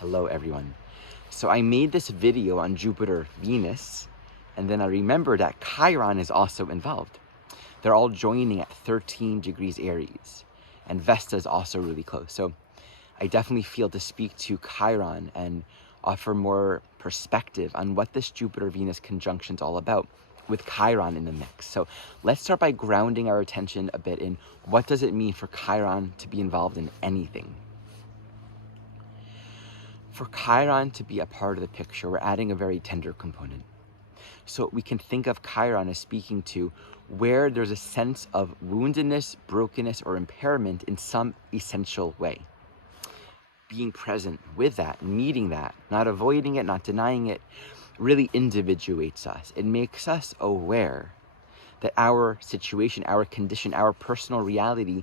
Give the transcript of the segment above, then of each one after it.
Hello everyone. So I made this video on Jupiter, Venus, and then I remembered that Chiron is also involved. They're all joining at 13 degrees Aries, and Vesta is also really close. So I definitely feel to speak to Chiron and offer more perspective on what this Jupiter-Venus conjunction is all about with Chiron in the mix. So let's start by grounding our attention a bit in what does it mean for Chiron to be involved in anything. For Chiron to be a part of the picture, we're adding a very tender component. So we can think of Chiron as speaking to where there's a sense of woundedness, brokenness, or impairment in some essential way. Being present with that, meeting that, not avoiding it, not denying it, really individuates us. It makes us aware that our situation, our condition, our personal reality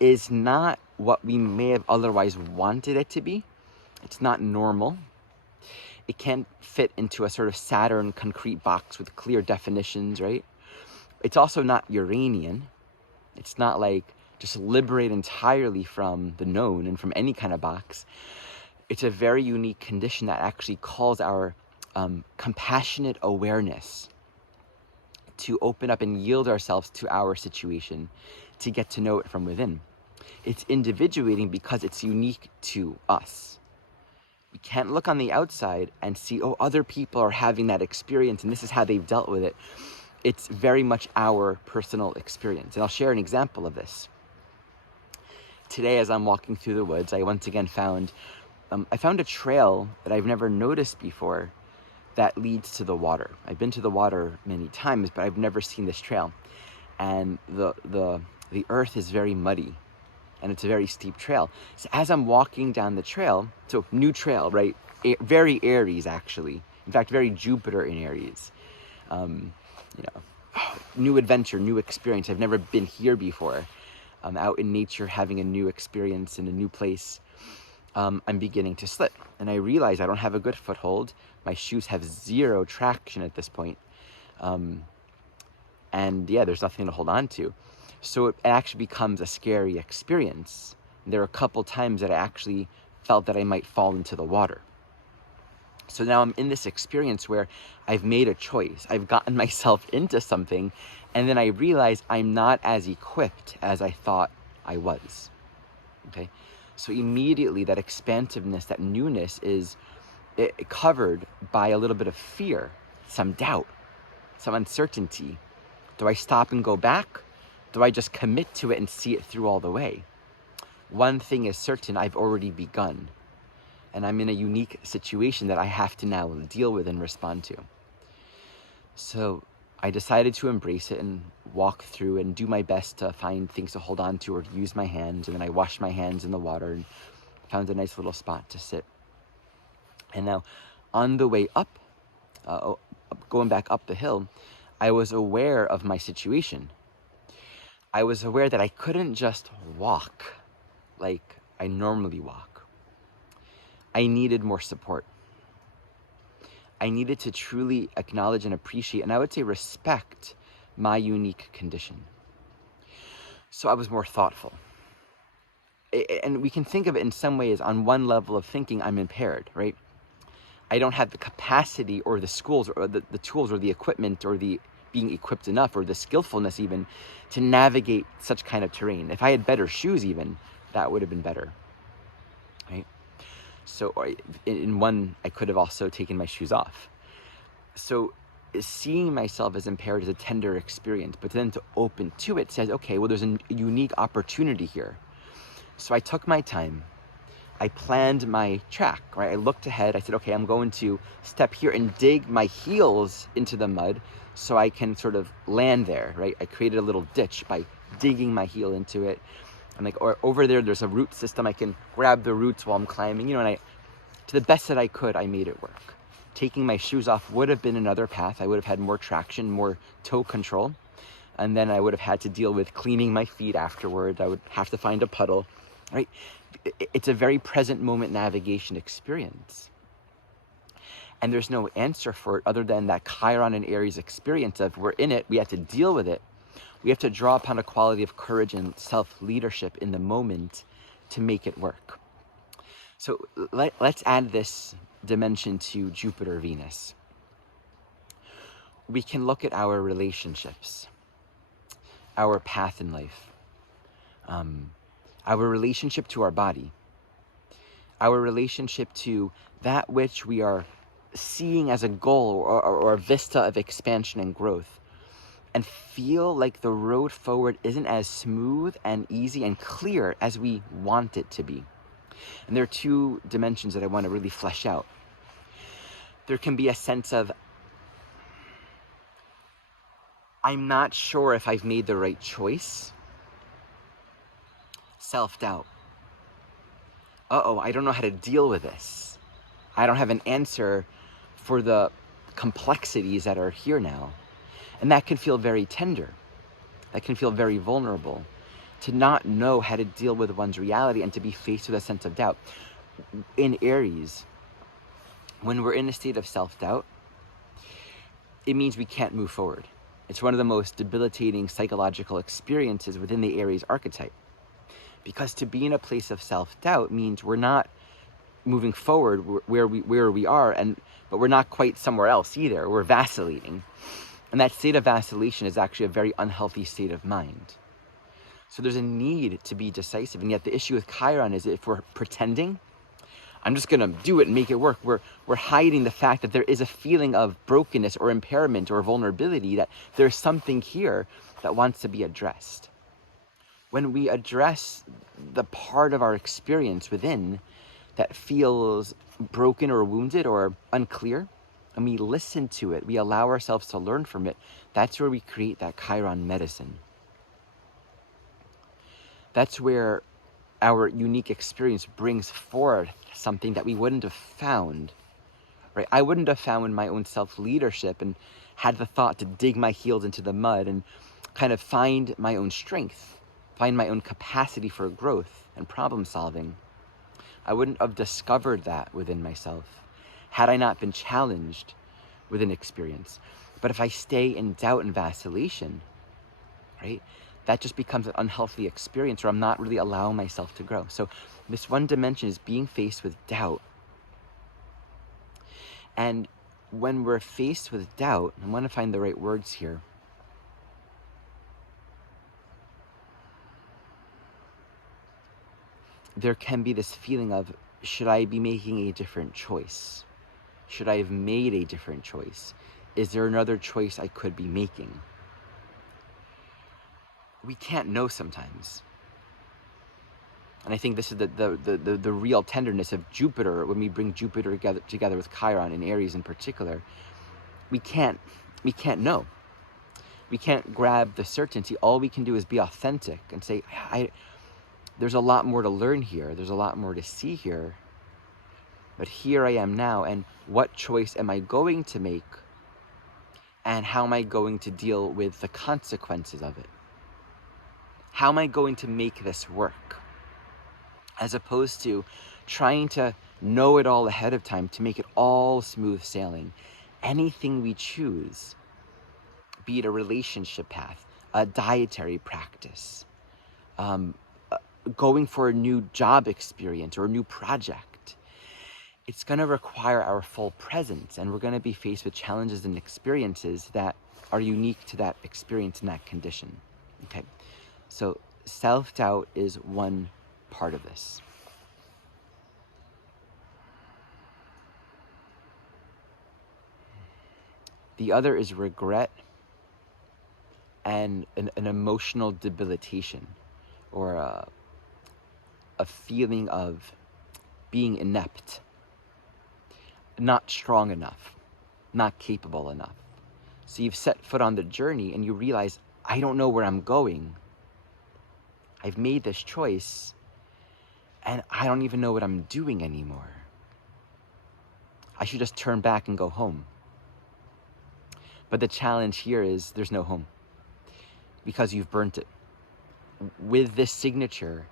is not what we may have otherwise wanted it to be. It's not normal. It can't fit into a sort of Saturn concrete box with clear definitions, right? It's also not Uranian. It's not like just liberate entirely from the known and from any kind of box. It's a very unique condition that actually calls our compassionate awareness to open up and yield ourselves to our situation, to get to know it from within. It's individuating because it's unique to us. We can't look on the outside and see, oh, other people are having that experience and this is how they've dealt with it. It's very much our personal experience. And I'll share an example of this. Today, as I'm walking through the woods, I once again found a trail that I've never noticed before that leads to the water. I've been to the water many times, but I've never seen this trail. And the earth is very muddy. And it's a very steep trail. So as I'm walking down the trail, so new trail, right? Very Aries, actually. In fact, very Jupiter in Aries. New adventure, new experience. I've never been here before. Out in nature, having a new experience in a new place. I'm beginning to slip. And I realize I don't have a good foothold. My shoes have zero traction at this point. And yeah, there's nothing to hold on to. So it actually becomes a scary experience. There are a couple times that I actually felt that I might fall into the water. So now I'm in this experience where I've made a choice. I've gotten myself into something, and then I realize I'm not as equipped as I thought I was. Okay? So immediately that expansiveness, that newness is covered by a little bit of fear, some doubt, some uncertainty. Do I stop and go back? Do I just commit to it and see it through all the way? One thing is certain, I've already begun. And I'm in a unique situation that I have to now deal with and respond to. So I decided to embrace it and walk through and do my best to find things to hold on to or to use my hands. And then I washed my hands in the water and found a nice little spot to sit. And now on the way up, going back up the hill, I was aware of my situation. I was aware that I couldn't just walk like I normally walk. I needed more support. I needed to truly acknowledge and appreciate, and I would say respect, my unique condition. So I was more thoughtful. And we can think of it in some ways on one level of thinking, I'm impaired, right? I don't have the capacity or the schools or the tools or the equipment or the being equipped enough or the skillfulness even to navigate such kind of terrain. If I had better shoes even, that would have been better, right? So in one, I could have also taken my shoes off. So seeing myself as impaired is a tender experience, but then to open to it says, okay, well, there's a unique opportunity here. So I took my time. I planned my track, right? I looked ahead. I said, okay, I'm going to step here and dig my heels into the mud so I can sort of land there, right? I created a little ditch by digging my heel into it. I'm like, or over there's a root system. I can grab the roots while I'm climbing, and to the best that I could, I made it work. Taking my shoes off would have been another path. I would have had more traction, more toe control. And then I would have had to deal with cleaning my feet afterwards. I would have to find a puddle, right? It's a very present moment navigation experience. And there's no answer for it other than that Chiron and Aries experience of we're in it, we have to deal with it. We have to draw upon a quality of courage and self-leadership in the moment to make it work. So let's add this dimension to Jupiter, Venus. We can look at our relationships, our path in life, our relationship to our body, our relationship to that which we are seeing as a goal or a vista of expansion and growth, and feel like the road forward isn't as smooth and easy and clear as we want it to be. And there are two dimensions that I want to really flesh out. There can be a sense of, I'm not sure if I've made the right choice. Self-doubt. Uh-oh, I don't know how to deal with this. I don't have an answer for the complexities that are here now. And that can feel very tender. That can feel very vulnerable. To not know how to deal with one's reality and to be faced with a sense of doubt. In Aries, when we're in a state of self-doubt, it means we can't move forward. It's one of the most debilitating psychological experiences within the Aries archetype. Because to be in a place of self-doubt means we're not moving forward where we are, but we're not quite somewhere else either. We're vacillating. And that state of vacillation is actually a very unhealthy state of mind. So there's a need to be decisive. And yet the issue with Chiron is if we're pretending, I'm just gonna do it and make it work, we're hiding the fact that there is a feeling of brokenness or impairment or vulnerability, that there's something here that wants to be addressed. When we address the part of our experience within that feels broken or wounded or unclear, and we listen to it, we allow ourselves to learn from it, that's where we create that Chiron medicine. That's where our unique experience brings forth something that we wouldn't have found, right? I wouldn't have found my own self-leadership and had the thought to dig my heels into the mud and kind of find my own strength, find my own capacity for growth and problem solving. I wouldn't have discovered that within myself had I not been challenged with an experience. But if I stay in doubt and vacillation, right, that just becomes an unhealthy experience where I'm not really allowing myself to grow. So this one dimension is being faced with doubt. And when we're faced with doubt, I want to find the right words here. There can be this feeling of, should I be making a different choice? Should I have made a different choice? Is there another choice I could be making? We can't know sometimes. And I think this is the real tenderness of Jupiter, when we bring Jupiter together with Chiron and Aries in particular. We can't know. We can't grab the certainty. All we can do is be authentic and say, there's a lot more to learn here. There's a lot more to see here. But here I am now, and what choice am I going to make? And how am I going to deal with the consequences of it? How am I going to make this work? As opposed to trying to know it all ahead of time to make it all smooth sailing. Anything we choose, be it a relationship path, a dietary practice, going for a new job experience or a new project, it's going to require our full presence, and we're going to be faced with challenges and experiences that are unique to that experience and that condition. Okay, so self-doubt is one part of this. The other is regret and an emotional debilitation, or a feeling of being inept, not strong enough, not capable enough. So you've set foot on the journey and you realize, I don't know where I'm going. I've made this choice and I don't even know what I'm doing anymore. I should just turn back and go home. But the challenge here is there's no home because you've burnt it. With this signature,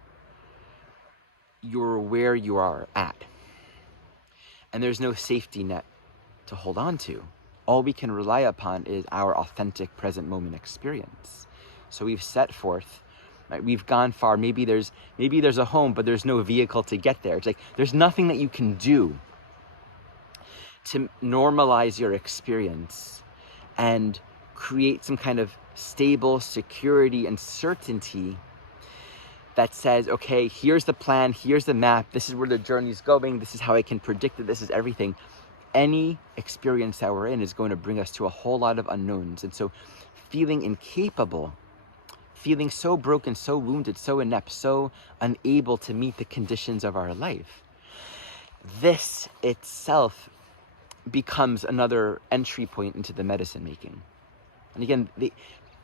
you're where you are at. And there's no safety net to hold on to. All we can rely upon is our authentic present moment experience. So we've set forth, right? We've gone far. Maybe there's a home, but there's no vehicle to get there. It's like there's nothing that you can do to normalize your experience and create some kind of stable security and certainty that says, okay, here's the plan, here's the map, this is where the journey's going, this is how I can predict it, this is everything. Any experience that we're in is going to bring us to a whole lot of unknowns. And so feeling incapable, feeling so broken, so wounded, so inept, so unable to meet the conditions of our life, this itself becomes another entry point into the medicine making. And again,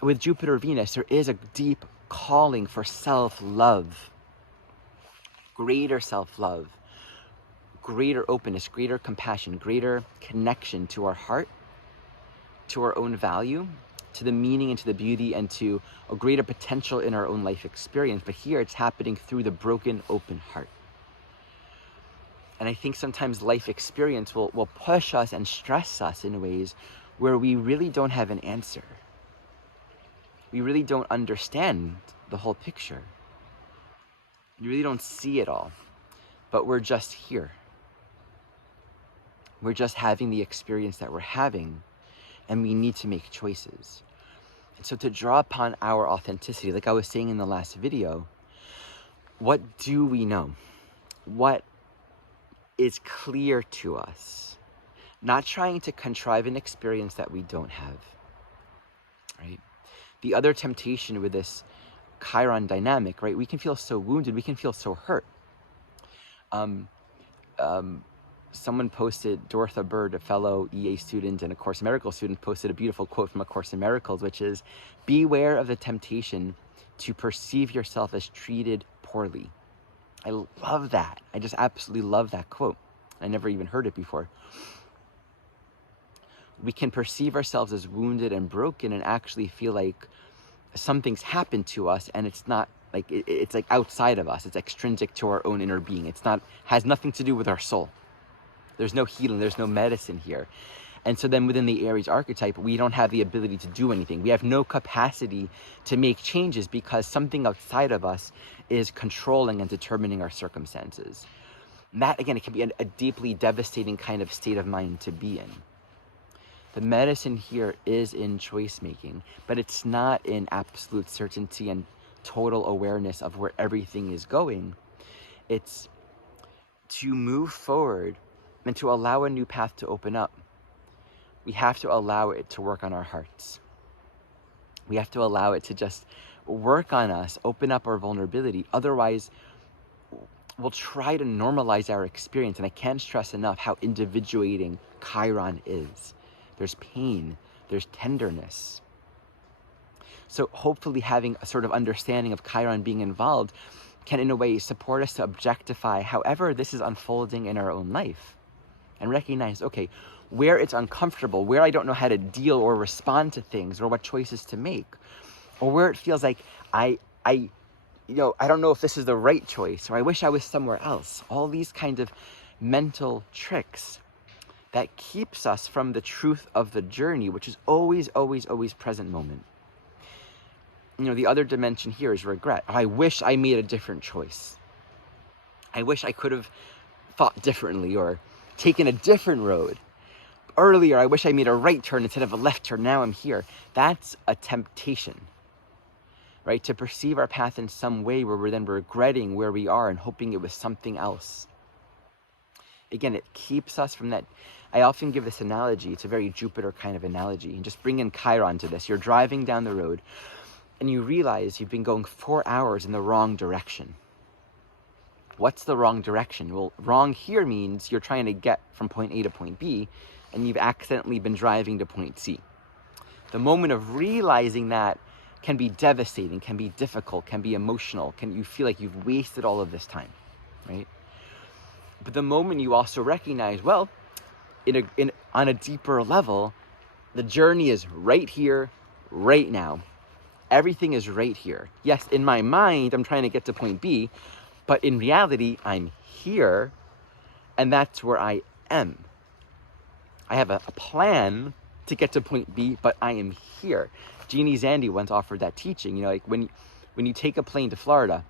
with Jupiter Venus, there is a deep calling for self-love, greater self-love, greater openness, greater compassion, greater connection to our heart, to our own value, to the meaning and to the beauty and to a greater potential in our own life experience. But here it's happening through the broken, open heart. And I think sometimes life experience will push us and stress us in ways where we really don't have an answer. We really don't understand the whole picture. We really don't see it all, but we're just here. We're just having the experience that we're having, and we need to make choices. And so to draw upon our authenticity, like I was saying in the last video, what do we know? What is clear to us? Not trying to contrive an experience that we don't have, right? The other temptation with this Chiron dynamic, right? We can feel so wounded, we can feel so hurt. Someone posted, Dorotha Bird, a fellow EA student and a Course in Miracles student, posted a beautiful quote from A Course in Miracles, which is, beware of the temptation to perceive yourself as treated poorly. I love that. I just absolutely love that quote. I never even heard it before. We can perceive ourselves as wounded and broken and actually feel like something's happened to us, and it's not like, it's like outside of us. It's extrinsic to our own inner being. It's not, has nothing to do with our soul. There's no healing, there's no medicine here. And so then within the Aries archetype, we don't have the ability to do anything. We have no capacity to make changes because something outside of us is controlling and determining our circumstances. And that, again, it can be a deeply devastating kind of state of mind to be in. The medicine here is in choice making, but it's not in absolute certainty and total awareness of where everything is going. It's to move forward and to allow a new path to open up. We have to allow it to work on our hearts. We have to allow it to just work on us, open up our vulnerability. Otherwise, we'll try to normalize our experience. And I can't stress enough how individuating Chiron is. There's pain, there's tenderness. So hopefully having a sort of understanding of Chiron being involved can in a way support us to objectify however this is unfolding in our own life. And recognize, okay, where it's uncomfortable, where I don't know how to deal or respond to things or what choices to make, or where it feels like I don't know if this is the right choice, or I wish I was somewhere else. All these kind of mental tricks that keeps us from the truth of the journey, which is always, always, always present moment. The other dimension here is regret. I wish I made a different choice. I wish I could have thought differently or taken a different road. Earlier, I wish I made a right turn instead of a left turn. Now I'm here. That's a temptation, right? To perceive our path in some way where we're then regretting where we are and hoping it was something else. Again, it keeps us from that. I often give this analogy. It's a very Jupiter kind of analogy. And just bring in Chiron to this. You're driving down the road and you realize you've been going 4 hours in the wrong direction. What's the wrong direction? Well, wrong here means you're trying to get from point A to point B, and you've accidentally been driving to point C. The moment of realizing that can be devastating, can be difficult, can be emotional, you feel like you've wasted all of this time, right? But the moment you also recognize, well, on a deeper level, the journey is right here, right now. Everything is right here. Yes, in my mind, I'm trying to get to point B, but in reality, I'm here, and that's where I am. I have a plan to get to point B, but I am here. Jeannie Zandi once offered that teaching, like when when you take a plane to Florida,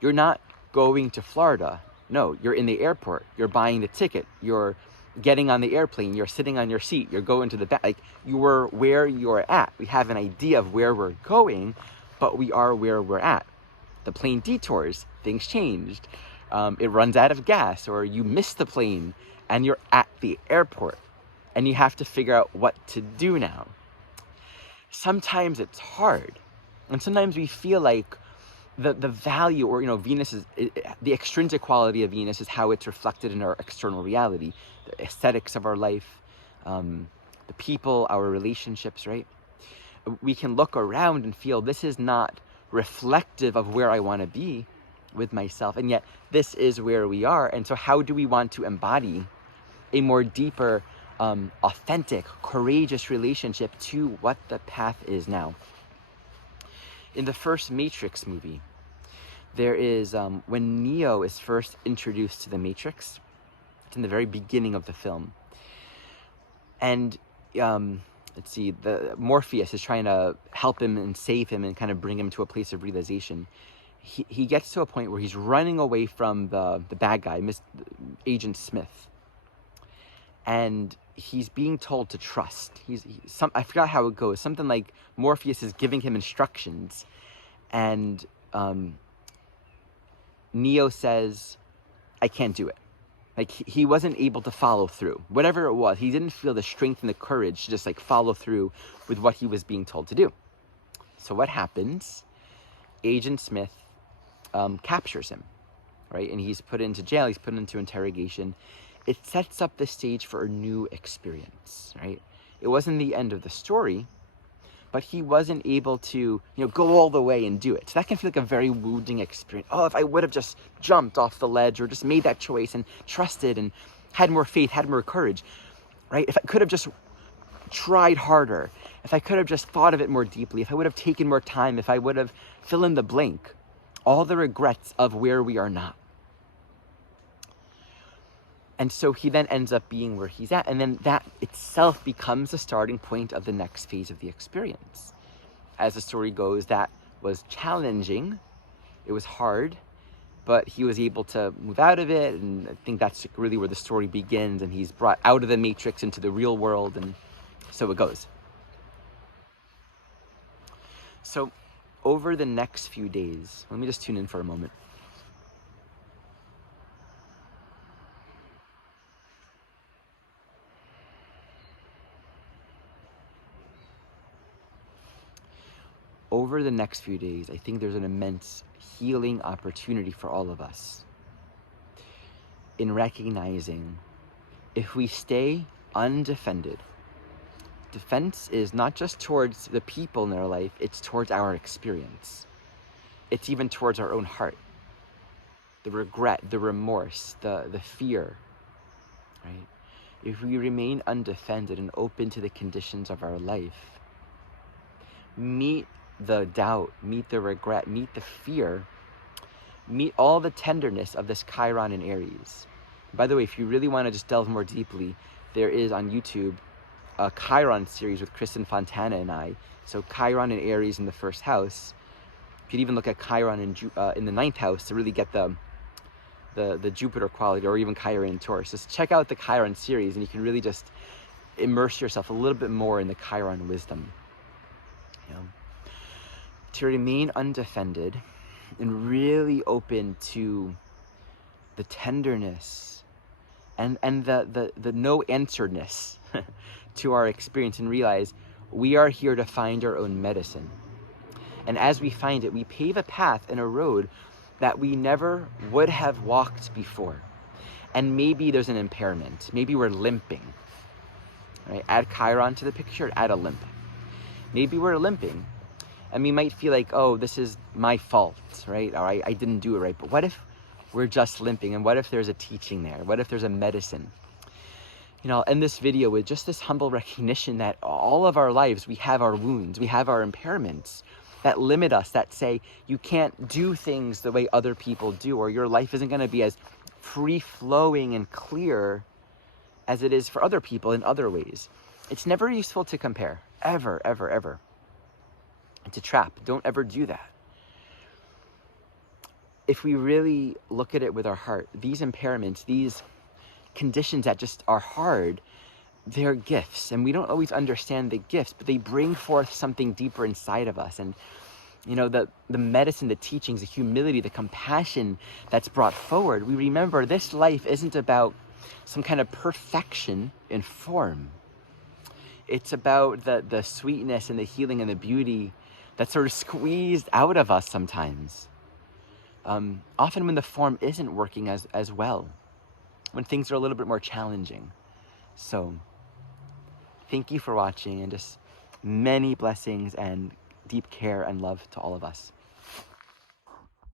you're not going to Florida. No, you're in the airport. You're buying the ticket. You're getting on the airplane. You're sitting on your seat. You're going to the back. Like, you're where you're at. We have an idea of where we're going, but we are where we're at. The plane detours. Things changed. It runs out of gas, or you miss the plane and you're at the airport and you have to figure out what to do now. Sometimes it's hard. And sometimes we feel like the value, or, Venus is, the extrinsic quality of Venus is how it's reflected in our external reality, the aesthetics of our life, the people, our relationships, right? We can look around and feel this is not reflective of where I want to be with myself, and yet this is where we are. And so how do we want to embody a more deeper, authentic, courageous relationship to what the path is now? In the first Matrix movie, there is, when Neo is first introduced to the Matrix, it's in the very beginning of the film. And let's see, the Morpheus is trying to help him and save him and kind of bring him to a place of realization. He gets to a point where he's running away from the bad guy, Agent Smith. And he's being told to trust. I forgot how it goes. Something like Morpheus is giving him instructions, and Neo says, I can't do it. Like, he wasn't able to follow through. Whatever it was, he didn't feel the strength and the courage to just like follow through with what he was being told to do. So what happens? Agent Smith captures him, right? And he's put into jail, he's put into interrogation. It sets up the stage for a new experience, right? It wasn't the end of the story, but he wasn't able to, go all the way and do it. So that can feel like a very wounding experience. Oh, if I would have just jumped off the ledge or just made that choice and trusted and had more faith, had more courage, right? If I could have just tried harder, if I could have just thought of it more deeply, if I would have taken more time, if I would have fill in the blank, all the regrets of where we are not. And so he then ends up being where he's at. And then that itself becomes the starting point of the next phase of the experience. As the story goes, that was challenging. It was hard, but he was able to move out of it. And I think that's really where the story begins. And he's brought out of the Matrix into the real world. And so it goes. So over the next few days, let me just tune in for a moment. Over the next few days, I think there's an immense healing opportunity for all of us in recognizing if we stay undefended. Defense is not just towards the people in our life, it's towards our experience. It's even towards our own heart. The regret, the remorse, the fear, right? If we remain undefended and open to the conditions of our life, meet the doubt, meet the regret, meet the fear, meet all the tenderness of this Chiron in Aries. By the way, if you really want to just delve more deeply, there is on YouTube a Chiron series with Kristen Fontana and I. So Chiron in Aries in the first house. You could even look at Chiron in the ninth house to really get the Jupiter quality, or even Chiron in Taurus. Just check out the Chiron series and you can really just immerse yourself a little bit more in the Chiron wisdom. To remain undefended and really open to the tenderness and the no answeredness to our experience, and realize we are here to find our own medicine. And as we find it, we pave a path and a road that we never would have walked before. And maybe there's an impairment. Maybe we're limping. Right? Add Chiron to the picture, add a limp. Maybe we're limping. And we might feel like, oh, this is my fault, right? Or I didn't do it right. But what if we're just limping? And what if there's a teaching there? What if there's a medicine? I'll end this video with just this humble recognition that all of our lives, we have our wounds, we have our impairments that limit us, that say you can't do things the way other people do, or your life isn't going to be as free-flowing and clear as it is for other people in other ways. It's never useful to compare, ever, ever, ever. It's a trap. Don't ever do that. If we really look at it with our heart, these impairments, these conditions that just are hard, they're gifts. And we don't always understand the gifts, but they bring forth something deeper inside of us. And you know, the medicine, the teachings, the humility, the compassion that's brought forward, we remember this life isn't about some kind of perfection in form. It's about the sweetness and the healing and the beauty that's sort of squeezed out of us sometimes. Often when the form isn't working as well, when things are a little bit more challenging. So thank you for watching, and just many blessings and deep care and love to all of us.